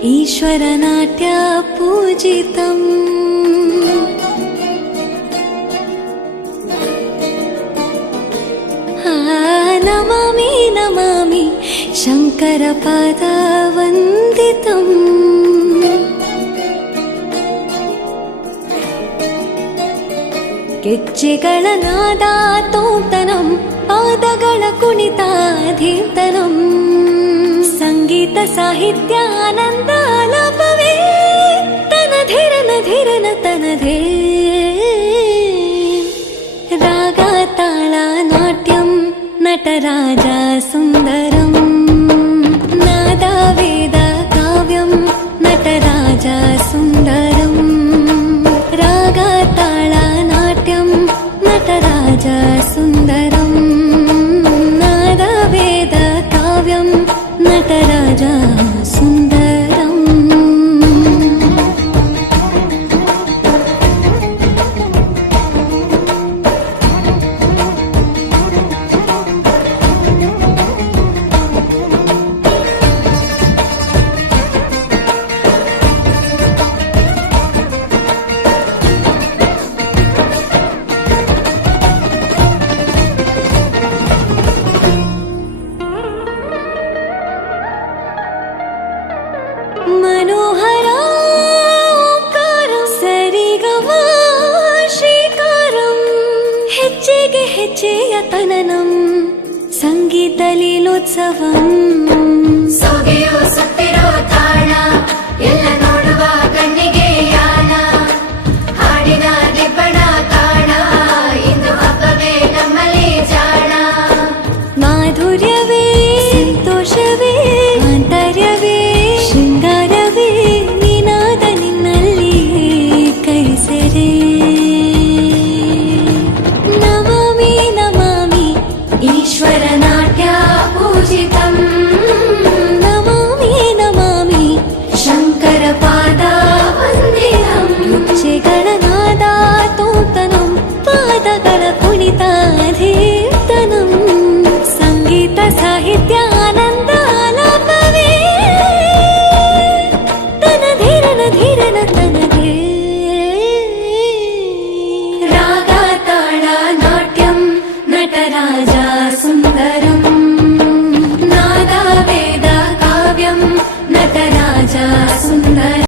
ईश्वरनाट्य पूजितम् नमामि नमामि शङ्करपादवन्दितम् ಗೆಜ್ಜೆಗಳ ನಾದ ತೋಂತನಂ ಪಾದಗಳ ಕುಣಿತ ಧೀಂತನಂ ಸಂಗೀತ ಸಾಹಿತ್ಯ ಆನಂದ ಆಲಾಪವೇ ತನಧೀರನ ಧೀರನ ತನಧೇ ರಾಗ ತಾಳ ನಾಟ್ಯಂ ನಟರಾಜ ಸುಂದರಂ ನಾದ ವೇದ ಕಾವ್ಯಂ ನಟರಾಜ ಸುಂದರಂ ರಾಗ ತಾಳ ನಾಟ್ಯಂ ನಟರಾಜ ಸುಂದರಂ ನಾದ ವೇದ ಕಾವ್ಯಂ ನಟರಾಜ ಸುಂದರಂ मनोहरा ओंकारं सरिगम ಶ್ರೀಕಾರಂ ಹೆಜ್ಜೆಗೆ ಹೆಜ್ಜೆಯ ತನನಂ ಸಂಗೀತ ಲೀಲೋತ್ಸವಂ ಸೊಗೆಯೋ ಸುತ್ತಿರೋ ತಾಣ ಎಲ್ಲ ನೋಡುವ ಕಣ್ಣಿಗೆ ಯಾನ ಹಾಡಿನ ದಿಬ್ಬಣ ಕಾಣ ಇಂದು ಹಬ್ಬವೇ ನಮ್ಮಲ್ಲಿ ಜಾಣ ಮಾಧುರ್ಯವೇ ಸಂತೋಷವೇ ಆಂತರ್ಯವೇ ಶೃಂಗಾರವೇ ನಿನಾದ ನಿನ್ನಲ್ಲಿ ಕೈಸೆರೆ ನಮಾಮಿ ನಮಾಮಿ ಈಶ್ವರನಾಟ್ಯ ಪೂಜಿತಂ ನಮಾಮಿ ನಮಾಮಿ ಶಂಕರಪಾದ ವಂದಿತಂ ಗೆಜ್ಜೆಗಳ ನಾದ ತೋಂತನಂ ಪಾದಗಳ ಕುಣಿತ ಧೀರ್ತನಂ ಸಂಗೀತ ಸಾಹಿತ್ಯ ಆನಂದ ಆಲಾಪವೇ ತನಧೀರನ ಧೀರನ ತನಧೇ ರಾಗ ತಾಳ ನಾಟ್ಯಂ ನಟರಾಜ ಸುಂದರಂ ನಾದ ವೇದ ಕಾವ್ಯಂ ನಟರಾಜ ಸುಂದರ